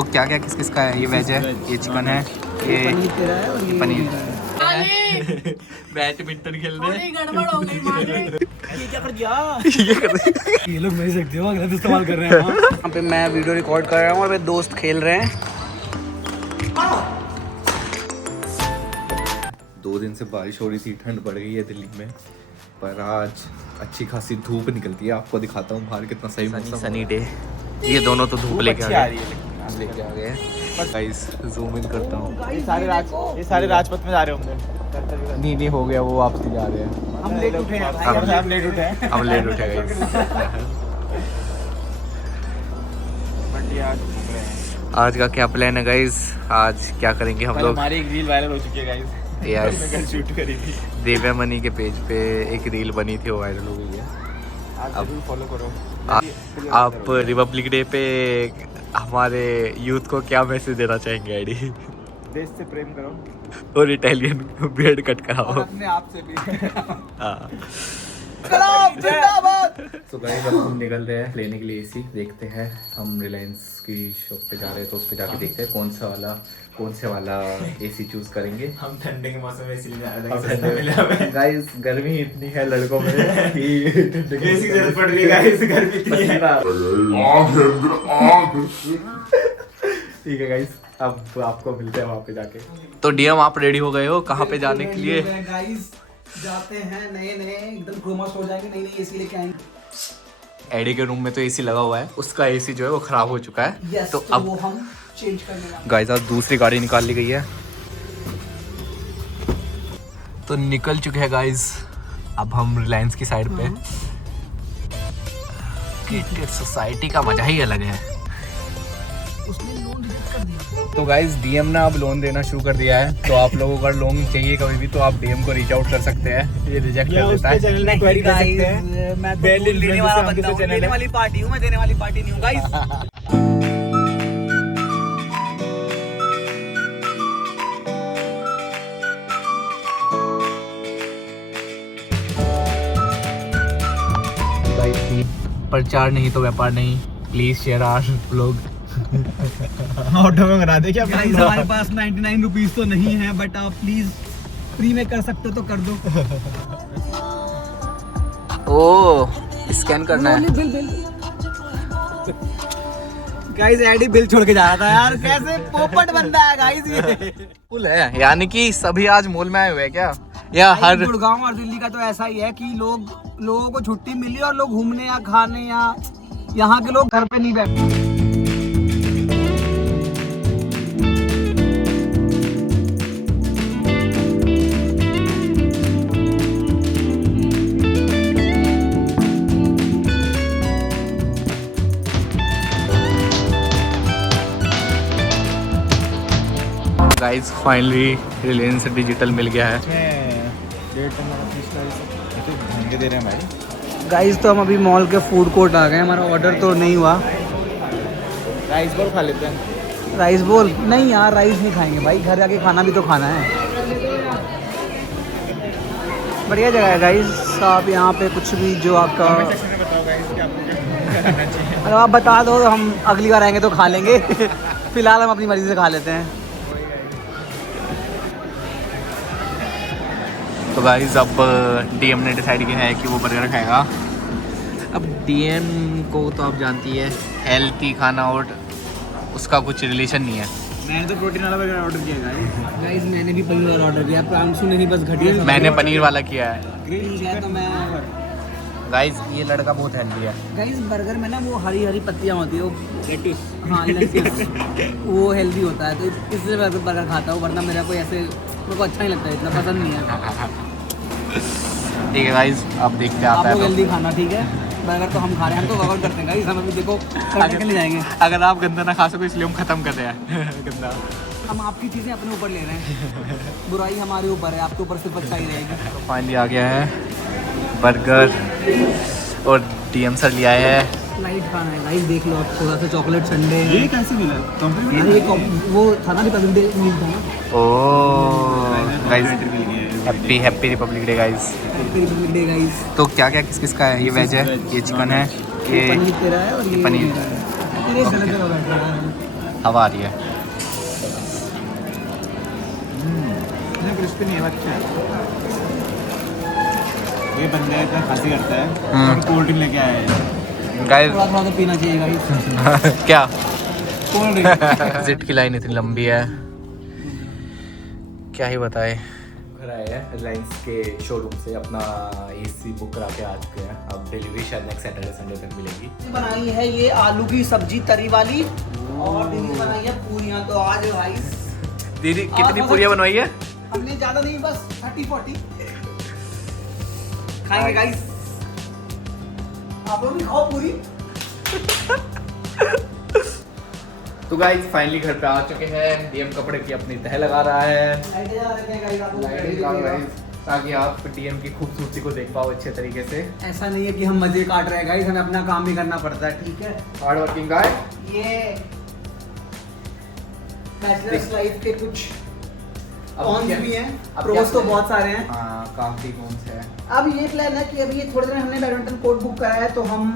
तो क्या क्या किस किस का है? ये वेज है, ये चिकन है, ये पनीर। बैडमिंटन खेल रहे गड़बड़ हो गई। ये क्या कर दिया? ये लोग मेरे से गलत इस्तेमाल कर रहे हैं। यहाँ पे मैं वीडियो रिकॉर्ड कर रहा हूँ और मेरे दोस्त खेल रहे हैं। 2 दिन से बारिश हो रही थी, ठंड बढ़ गई है दिल्ली में, पर आज अच्छी खासी धूप निकलती है। आपको दिखाता हूँ बाहर कितना सही मौसम, सनी डे। ये दोनों तो धूप लेके आ गए हैं। गाइस जूम इन करता हूँ। ये सारे राजपथ में जा रहे होंगे। नहीं हो गया, वो वापसी जा रहे हैं। हम लेट उठे हैं। हम लेट उठे गाइस। आज का क्या प्लान है गाइस? आज क्या करेंगे हम लोग? हमारी एक रील वायरल हो चुकी है गाइस। यस, शूट करी थी। दिव्या मनी के पेज पे एक रील बनी थी, वो वायरल हो गई है। अब फॉलो करो। आप रिपब्लिक डे पे हमारे यूथ को क्या मैसेज देना चाहेंगे? आईडी देश से प्रेम करो और इटालियन बियर्ड कट कराओ। अपने आप से भी। हाँ। तो गाइस अब हम निकल रहे हैं लेने के लिए एसी। देखते हैं, हम रिलायंस की शॉप पे जा रहे हैं, तो उस पे जाके देखते हैं कौन से वाला एसी चूज करेंगे। हम ठंडे के मौसम में इसीलिए जा रहे हैं। गाइस गर्मी इतनी है लड़कों में कि एसी की जरूरत पड़ रही है गाइस, गर्मी इतनी है। ठीक है गाइस, अब आपको मिलते हैं वहाँ पे जाके। तो डीएम आप रेडी हो गए हो कहाँ पे जाने के लिए? गाइस जाते हैं, नए एकदम क्रोमस हो जाएंगे, नई एसी लेके आएंगे। एडी के रूम में तो एसी लगा हुआ है, उसका एसी जो है वो खराब हो चुका है। yes, तो अब वो हम चेंज करने वाले। गाइस आज दूसरी गाड़ी निकाल ली गई है, तो निकल चुके हैं गाइस। अब हम रिलायंस की साइड पे। किट सोसाइटी का मजा ही अलग है। उसने लोन रिजेक्ट कर दिया। तो गाइस डीएम ने अब लोन देना शुरू कर दिया है, तो आप लोगों का लोन चाहिए कभी भी तो आप डीएम को रीच आउट कर सकते हैं, ये रिजेक्ट कर देता है। चैनल में क्वेरी कर सकते हैं। मैं तो देने वाला बंदा हूं, देने वाली पार्टी हूं, मैं देने वाली पार्टी नहीं हूं गाइस। प्रचार नहीं तो व्यापार नहीं, please share our blog. Auto में करा दे क्या? गाइस हमारे पास 99 रुपीस तो नहीं है, बट आप प्लीज फ्री में कर सकते हो तो कर दो। ओ स्कैन करना है। गाइस एडी बिल छोड़ के जा रहा था यार, कैसे पोपट बंदा है गाइस ये। फुल है, यानी कि सभी आज मॉल में आए हुए हैं क्या? या हर गुड़गांव और दिल्ली का तो ऐसा ही है कि लोगों को छुट्टी मिली और लोग घूमने या खाने या यहाँ के लोग घर पे नहीं बैठते। गाइस फाइनली रिलायंस डिजिटल मिल गया है। दे रहे हैं भाई। गाइस तो हम अभी मॉल के फूड कोर्ट आ गए, हमारा ऑर्डर तो नहीं हुआ। राइस बोल खा लेते हैं। राइस बोल नहीं यार, राइस नहीं खाएंगे भाई, घर जाके खाना भी तो खाना है। बढ़िया जगह है गाइस, आप यहाँ पे कुछ भी जो आपका अगर आप बता दो तो हम अगली बार आएंगे तो खा लेंगे। फिलहाल हम अपनी मर्जी से खा लेते हैं। तो गाइस अब डीएम ने डिसाइड किया है कि वो बर्गर खाएगा। अब डीएम को तो आप जानती है, हेल्थी खाना और उसका कुछ रिलेशन नहीं है। मैंने तो प्रोटीन वाला बर्गर ऑर्डर किया है गाइस। मैंने भी पनीर वाला ऑर्डर किया, प्रांशु ने ही बस घटिया। मैंने पनीर वाला किया है। ठीक है तो मैं गाइस ये लड़का बहुत हेल्दी है गाइस। बर्गर में ना वो हरी हरी पत्तियाँ होती है, वो लेट्यूस। हाँ लेट्यूस वो हेल्दी होता है, तो इसलिए मैं बर्गर खाता हूँ, वरना मेरा कोई ऐसे मेरे को अच्छा नहीं लगता है, इतना पसंद नहीं है। ठीक है गाइस, अब देखते हैं आप आता है लोग तो। जल्दी खाना, ठीक है? बर्गर तो हम खा रहे हैं, हम तो वर्कआउट करते हैं गाइस, हम अभी देखो करने के लिए जाएंगे। अगर आप गंदा ना खा सको इसलिए हम खत्म कर रहे हैं गंदा। हम आपकी चीज़ें अपने ऊपर ले रहे हैं, बुराई हमारे ऊपर है, आपके ऊपर सिर्फ अच्छाई रहेगी। तो फाइनली आ गया है बर्गर और डीएम सर लिया है लाइट खाना है गाइस, देख लो आप, थोड़ा सा चॉकलेट संडे। ये कैसे मिला? वो था ना रिपब्लिक डे मील था ना। ओह guys, happy Republic day guys. Happy Republic day guys. तो क्या क्या किस किस का है? ये वेज है, ये चिकन है, ये पनीर तेरा है और ये पनीर। तेरे गलत जगह बैठ रहा है। हवा आ रही है। क्रिस्पी नहीं है, अच्छा है। ये बंदा इतना खांसी करता है और कोल्ड ड्रिंक लेके आया है गाइस। थोड़ा थोड़ा तो पीना चाहिए गाइस। क्या कोल्ड ड्रिंक। एग्जिट की लाइन इतनी लंबी है, क्या ही बताए। घर आए हैं रिलायंस के शोरूम से, अपना एसी बुक करा के आ चुके हैं। अब डिलीवरी शायद नेक्स्ट सैटरडे संडे तक मिलेगी। बनाई है ये आलू की सब्जी तरी वाली, और दीदी बनाई है पूरियां। तो आज भाई दीदी कितनी पूरियां बनवाई है? हमने ज्यादा नहीं, बस 30-40 खाएंगे गाइस। आप लोग भी खाओ पूरी। तो गाइस फाइनली घर पे आ चुके हैं। डीएम कपड़े की अपनी तह लगा रहा है, लाइटें जला देते हैं गाइस, आप लोग लाइट लगाओ गाइस, ताकि आप डीएम की खूबसूरती को देख पाओ अच्छे तरीके से। ऐसा नहीं है कि हम मजे काट रहे हैं गाइस, हमें अपना काम भी करना पड़ता है, ठीक है। हार्ड वर्किंग गाय। ये बैचलर्स लाइफ के कुछ कॉन्स भी हैं, प्रोस तो बहुत सारे हैं। हाँ, काफी कॉन्स है। अब ये प्लान है कि अभी ये थोड़ी देर में हमने बैडमिंटन कोर्ट बुक करा है, तो हम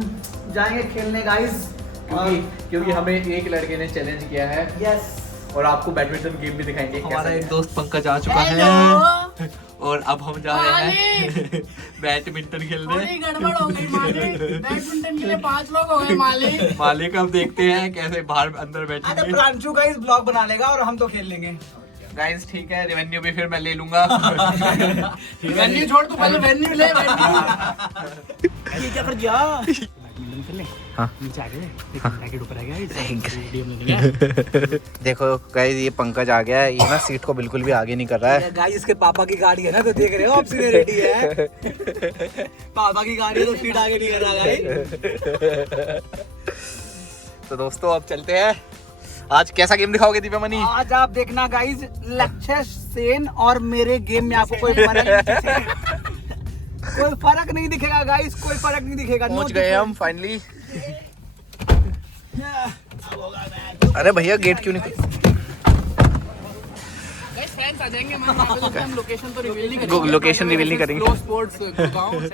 जाएंगे खेलने गाइस। क्योंकि हमें एक लड़के ने चैलेंज किया है। यस, और आपको बैडमिंटन गेम भी दिखाएंगे। हमारा एक दोस्त पंकज आ चुका है और अब हम जा रहे हैं बैडमिंटन खेलने। थोड़ी गड़बड़ हो गई मालिक, बैडमिंटन के लिए 5 लोग हो गए मालिक। मालिक अब देखते हैं कैसे बाहर अंदर बैठेंगे। प्रांशु गाइस ब्लॉग बना लेगा और हम तो खेल लेंगे गाइस। ठीक है, रेवेन्यू भी फिर मैं ले लूंगा। वेन्यू छोड़, तू पहले वेन्यू ले। ये क्या कर जा। हाँ। नीचे आ गए, पैकेट ऊपर आ गया। देखो गाइस, ये पंकज आ गया है। ये ना सीट को बिल्कुल भी आगे नहीं कर रहा है। गाइस इसके पापा की गाड़ी है ना, तो देख रहे हो आप, सीनियरिटी है। पापा की गाड़ी है तो सीट आगे नहीं कर रहा गाइस। तो दोस्तों अब चलते हैं। आज कैसा गेम दिखाओगे दीपामणि? आज आप देखना गाइस, लक्ष्य सेन और मेरे गेम में आपको कोई फर्क नहीं दिखेगा गाइस, कोई फर्क नहीं दिखेगा। पहुंच गए हम फाइनली। अरे भैया गेट क्यों नहीं? गाइस फैंस आ जाएंगे, हम लोकेशन तो रिवील नहीं करेंगे। लोकेशन रिवील नहीं करेंगे। प्रो स्पोर्ट्स गांव।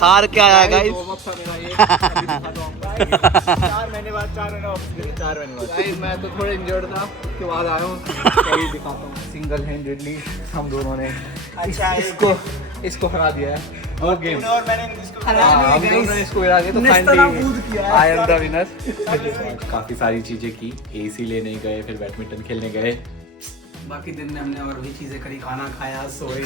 हार क्या आया गाइस? 4 महीने बाद 4 महीने बाद मैं तो थोड़ा इंजर्ड था, उसके बाद आया हूँ। कहीं दिखाता हूँ। सिंगल हैंडेडली हम दोनों ने इसको हरा दिया है। वो गेम और मैंने इसको हम दोनों ने इसको हरा दिया। तो finally I am the winner. काफी सारी चीजें की, एसी लेने गए, फिर बैडमिंटन खेलने गए। बाकी दिन में हमने और भी चीजें करी, खाना खाया, सोए।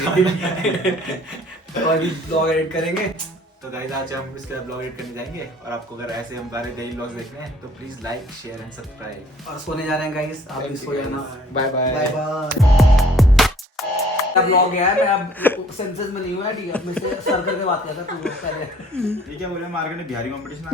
और भी ब्लॉग एडिट करेंगे। तो गाइस आज हम इसका ब्लॉग एडिट करने जाएंगे, और आपको अगर ऐसे हमारे डेली ब्लॉग्स देखने हैं तो please like, share and subscribe. और सोने जा रहे हैं गाइस, आप भी सो जाना। Bye bye. Bye bye. Blog है, मैं अब सेंसेस में नहीं हुआ, ठीक है। मैं से सर करके बात करता तू पहले। ये क्या बोले, मार्केट में बिहारी कंपटीशन